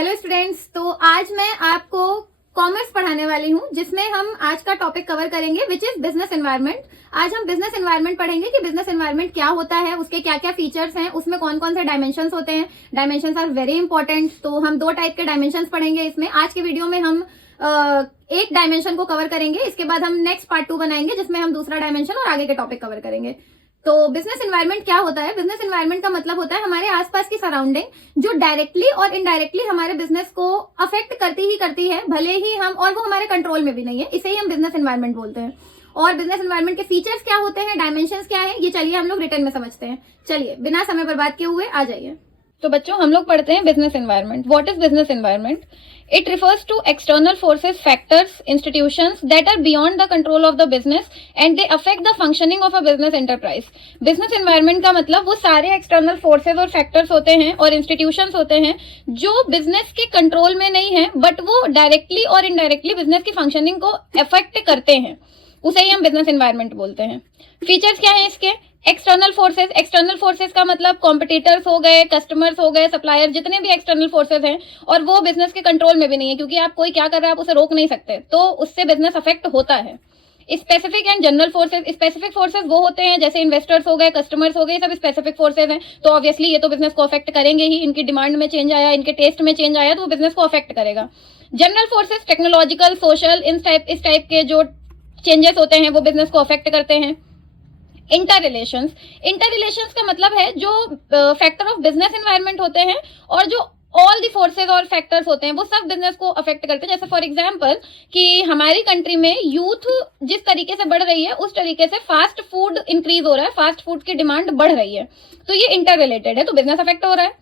Hello students, तो आज मैं आपको कॉमर्स पढ़ाने वाली हूँ जिसमें हम आज का टॉपिक कवर करेंगे विच इज बिजनेस एनवायरनमेंट। आज हम बिजनेस एनवायरनमेंट पढ़ेंगे कि बिजनेस एनवायरनमेंट क्या होता है, उसके क्या क्या फीचर्स हैं, उसमें कौन कौन से डायमेंशंस होते हैं। Dimensions are very important. तो हम दो टाइप के डायमेंशंस पढ़ेंगे इसमें। आज के वीडियो में हम एक डायमेंशन को कवर करेंगे, इसके बाद हम नेक्स्ट पार्ट 2 बनाएंगे जिसमें हम दूसरा डायमेंशन और आगे के टॉपिक कवर करेंगे। तो बिजनेस एनवायरनमेंट क्या होता है? बिजनेस एनवायरनमेंट का मतलब होता है हमारे आसपास की सराउंडिंग जो डायरेक्टली और इनडायरेक्टली हमारे बिजनेस को अफेक्ट करती है, भले ही हम और वो हमारे कंट्रोल में भी नहीं है, इसे ही हम बिजनेस एनवायरनमेंट बोलते हैं। और बिजनेस एनवायरनमेंट के फीचर्स क्या होते हैं, डायमेंशंस क्या है, ये चलिए हम लोग रिटर्न में समझते हैं। चलिए बिना समय बर्बाद किए हुए आ जाइए। तो बच्चों, हम लोग पढ़ते हैं business environment. What is business environment? It refers to external forces, factors, institutions that are beyond the control of the business and they affect the functioning of a business enterprise. Business environment का मतलब वो सारे external forces और factors होते हैं और institutions होते हैं जो business के control में नहीं है, but वो directly और indirectly business की functioning को affect करते हैं, उसे ही हम business environment बोलते हैं। Features क्या हैं इसके? एक्सटर्नल फोर्सेस का मतलब कॉम्पिटिटर्स हो गए, कस्टमर्स हो गए, सप्लायर, जितने भी एक्सटर्नल फोर्सेस हैं और वो बिजनेस के कंट्रोल में भी नहीं है, क्योंकि आप कोई क्या कर रहा है आप उसे रोक नहीं सकते, तो उससे बिजनेस अफेक्ट होता है। Specific and general forces, specific forces वो होते हैं जैसे इन्वेस्टर्स हो गए, कस्टमर्स हो गए, सब स्पेसिफिक फोर्सेस हैं, तो ऑब्वियसली ये तो बिजनेस को अफेक्ट करेंगे ही। इनकी डिमांड में चेंज आया, इनके टेस्ट में चेंज आया, तो वो बिजनेस को अफेक्ट करेगा। जनरल फोर्सेस टेक्नोलॉजिकल, सोशल, इस टाइप के जो चेंजेस होते हैं वो बिजनेस को अफेक्ट करते हैं। इंटर रिलेशंस का मतलब है जो फैक्टर ऑफ बिजनेस एनवायरनमेंट होते हैं और जो ऑल दी फोर्सेज और फैक्टर्स होते हैं वो सब बिजनेस को अफेक्ट करते हैं। जैसे फॉर एग्जांपल कि हमारी कंट्री में यूथ जिस तरीके से बढ़ रही है उस तरीके से फास्ट फूड इंक्रीज हो रहा है, फास्ट फूड की डिमांड बढ़ रही है, तो ये इंटर रिलेटेड है, तो बिजनेस अफेक्ट हो रहा है।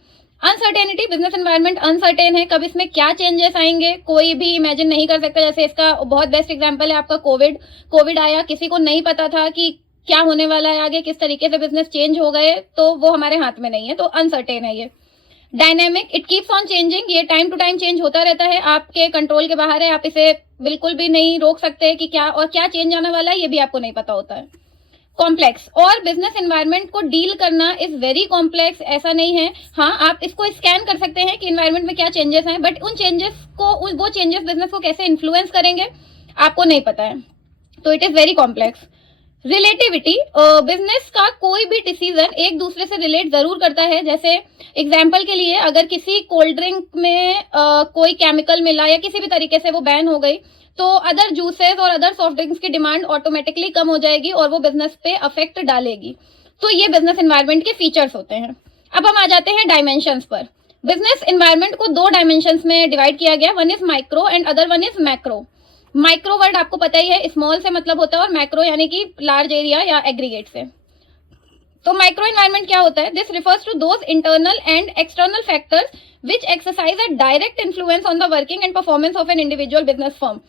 अनसर्टेनिटी, बिजनेस एनवायरनमेंट अनसर्टेन है, कब इसमें क्या चेंजेस आएंगे कोई भी इमेजिन नहीं कर सकता। जैसे इसका बहुत बेस्ट एग्जांपल है आपका कोविड आया, किसी को नहीं पता था कि क्या होने वाला है आगे, किस तरीके से बिजनेस चेंज हो गए, तो वो हमारे हाथ में नहीं है, तो अनसर्टेन है ये। Dynamic, it keeps on changing, ये टाइम टू टाइम चेंज होता रहता है, आपके कंट्रोल के बाहर है, आप इसे बिल्कुल भी नहीं रोक सकते कि क्या चेंज आने वाला है, ये भी आपको नहीं पता होता है। कॉम्प्लेक्स, और बिजनेस एनवायरनमेंट को डील करना इज वेरी कॉम्प्लेक्स, ऐसा नहीं है। हाँ, आप इसको स्कैन कर सकते हैं कि एनवायरनमेंट में क्या चेंजेस हैं, बट वो चेंजेस बिजनेस को कैसे इन्फ्लुएंस करेंगे आपको नहीं पता है, तो it is very complex. Relativity, business का कोई भी डिसीजन एक दूसरे से रिलेट जरूर करता है। जैसे एग्जाम्पल के लिए अगर किसी कोल्ड ड्रिंक में कोई केमिकल मिला या किसी भी तरीके से वो बैन हो गई, तो अदर जूसेस और अदर सॉफ्ट ड्रिंक्स की डिमांड ऑटोमेटिकली कम हो जाएगी और वो बिजनेस पे अफेक्ट डालेगी। तो ये बिजनेस एनवायरनमेंट के फीचर्स होते हैं। अब हम आ जाते हैं डायमेंशंस पर। बिजनेस एनवायरनमेंट को दो डायमेंशंस में डिवाइड किया गया, one is micro and other one is macro. Micro word आपको पता ही है, स्मॉल से मतलब होता है, और मैक्रो यानी कि लार्ज एरिया या एग्रीगेट से। तो माइक्रो एनवायरनमेंट क्या होता है? This refers to those internal and external factors which exercise a direct influence on the working and performance of an individual business firm.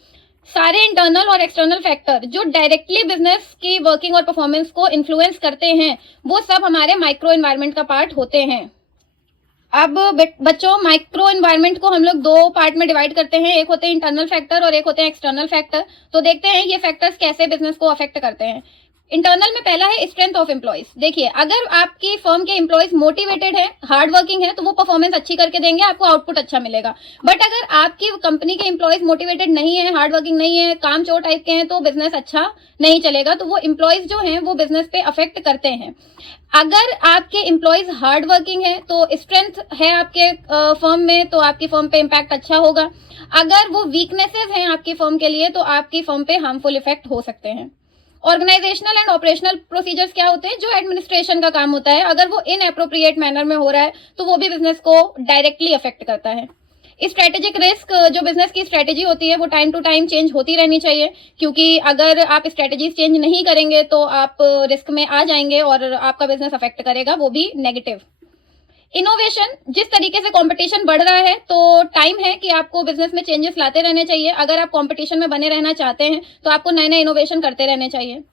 सारे इंटरनल और एक्सटर्नल फैक्टर जो directly business की working और performance को influence करते हैं वो सब हमारे माइक्रो एनवायरनमेंट का पार्ट होते हैं। अब बच्चों, माइक्रो एनवायरनमेंट को हम लोग दो पार्ट में डिवाइड करते हैं, एक होते हैं इंटरनल फैक्टर और एक होते हैं एक्सटर्नल फैक्टर। तो देखते हैं ये फैक्टर्स कैसे बिजनेस को अफेक्ट करते हैं। इंटरनल में पहला है स्ट्रेंथ ऑफ एम्प्लॉइज। देखिए, अगर आपकी फर्म के एम्प्लॉइज मोटिवेटेड है, हार्ड वर्किंग है, तो वो परफॉर्मेंस अच्छी करके देंगे, आपको आउटपुट अच्छा मिलेगा। बट अगर आपकी कंपनी के एम्प्लॉइज मोटिवेटेड नहीं है, हार्ड वर्किंग नहीं है, काम चोर टाइप के हैं, तो बिजनेस अच्छा नहीं चलेगा। तो वो एम्प्लॉइज जो हैं वो बिजनेस पे अफेक्ट करते हैं। अगर आपके एम्प्लॉइज हार्ड वर्किंग है तो स्ट्रेंथ है आपके फर्म में, तो आपकी फर्म पे इम्पैक्ट अच्छा होगा। अगर वो वीकनेसेस हैं आपकी फर्म के लिए तो आपकी फर्म पे हार्मफुल इफेक्ट हो सकते हैं। ऑर्गेनाइजेशनल एंड ऑपरेशनल प्रोसीजर्स क्या होते हैं? जो एडमिनिस्ट्रेशन का काम होता है, अगर वो इनएप्रोप्रिएट मैनर में हो रहा है तो वो भी बिजनेस को डायरेक्टली अफेक्ट करता है। स्ट्रेटेजिक रिस्क, जो बिजनेस की स्ट्रेटेजी होती है वो टाइम टू टाइम चेंज होती रहनी चाहिए, क्योंकि अगर आप स्ट्रेटेजी चेंज नहीं करेंगे तो आप रिस्क में आ जाएंगे और आपका बिजनेस अफेक्ट करेगा, वो भी नेगेटिव। इनोवेशन, जिस तरीके से कंपटीशन बढ़ रहा है तो टाइम है कि आपको बिजनेस में चेंजेस लाते रहने चाहिए। अगर आप कंपटीशन में बने रहना चाहते हैं तो आपको नए नए इनोवेशन करते रहने चाहिए।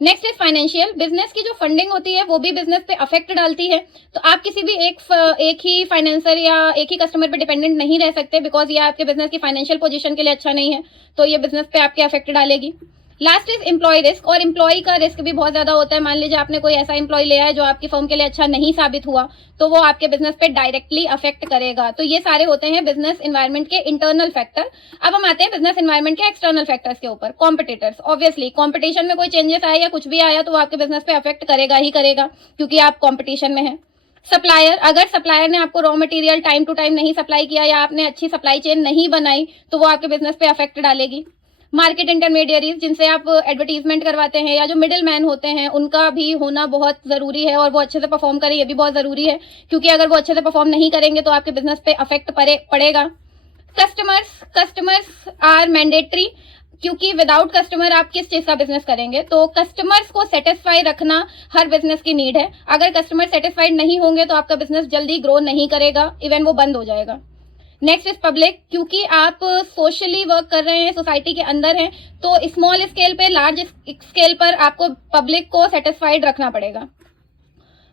नेक्स्ट इज फाइनेंशियल, बिजनेस की जो फंडिंग होती है वो भी बिजनेस पे अफेक्ट डालती है। तो आप किसी भी एक ही फाइनेंसर या एक ही कस्टमर पे डिपेंडेंट नहीं रह सकते, बिकॉज ये आपके बिजनेस की फाइनेंशियल पोजीशन के लिए अच्छा नहीं है, तो ये बिजनेस पे आपके अफेक्ट डालेगी। लास्ट इज एम्प्लॉय रिस्क, और एम्प्लॉय का रिस्क भी बहुत ज्यादा होता है। मान लीजिए आपने कोई ऐसा एम्प्लॉय लिया है जो आपकी फर्म के लिए अच्छा नहीं साबित हुआ, तो वो आपके बिजनेस पे डायरेक्टली अफेक्ट करेगा। तो ये सारे होते हैं बिजनेस एनवायरनमेंट के इंटरनल फैक्टर। अब हम आते हैं बिजनेस एनवायरनमेंट के एक्सटर्नल फैक्टर्स के ऊपर। कॉम्पिटिटर्स, ऑब्वियसली कॉम्पिटिशन में कोई चेंजेस आया या कुछ भी आया तो वो आपके बिजनेस पे अफेक्ट करेगा ही करेगा, क्योंकि आप कॉम्पिटिशन में है। सप्लायर, अगर सप्लायर ने आपको raw material time to time नहीं सप्लाई किया या आपने अच्छी सप्लाई चेन नहीं बनाई तो वो आपके बिजनेस पे अफेक्ट डालेगी। मार्केट इंटरमीडियरीज, जिनसे आप एडवर्टीजमेंट करवाते हैं, या जो मिडिल मैन होते हैं, उनका भी होना बहुत जरूरी है और वो अच्छे से परफॉर्म करें, ये भी बहुत जरूरी है, क्योंकि अगर वो अच्छे से परफॉर्म नहीं करेंगे तो आपके बिजनेस पे अफेक्ट पड़ेगा। कस्टमर्स आर मैंडेटरी, क्योंकि विदाउट कस्टमर आप किस चीज का बिजनेस करेंगे। तो कस्टमर्स को सेटिस्फाई रखना हर बिजनेस की नीड है। अगर कस्टमर सेटिस्फाइड नहीं होंगे तो आपका बिजनेस जल्दी ग्रो नहीं करेगा, इवन वो बंद हो जाएगा। नेक्स्ट इज पब्लिक, क्योंकि आप सोशली वर्क कर रहे हैं, सोसाइटी के अंदर हैं, तो स्मॉल स्केल पे, लार्ज स्केल पर आपको पब्लिक को सेटिस्फाइड रखना पड़ेगा।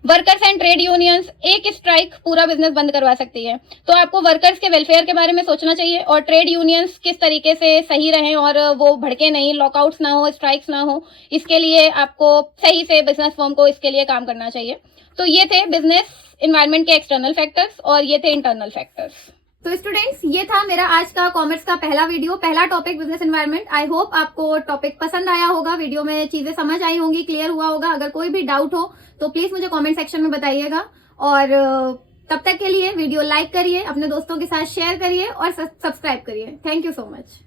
वर्कर्स एंड ट्रेड यूनियंस, एक स्ट्राइक पूरा बिजनेस बंद करवा सकती है, तो आपको वर्कर्स के वेलफेयर के बारे में सोचना चाहिए, और ट्रेड यूनियंस किस तरीके से सही रहें और वो भड़के नहीं, लॉकआउट्स ना हो, स्ट्राइक्स ना हो, इसके लिए आपको सही से बिजनेस फर्म को इसके लिए काम करना चाहिए। तो ये थे बिजनेस एनवायरनमेंट के एक्सटर्नल फैक्टर्स और ये थे इंटरनल फैक्टर्स। तो स्टूडेंट्स, ये था मेरा आज का कॉमर्स का पहला वीडियो, पहला topic business environment. I hope आपको टॉपिक पसंद आया होगा, वीडियो में चीजें समझ आई होंगी, क्लियर हुआ होगा। अगर कोई भी डाउट हो तो प्लीज मुझे कमेंट सेक्शन में बताइएगा, और तब तक के लिए वीडियो लाइक करिए, अपने दोस्तों के साथ शेयर करिए और सब्सक्राइब करिए। Thank you so much.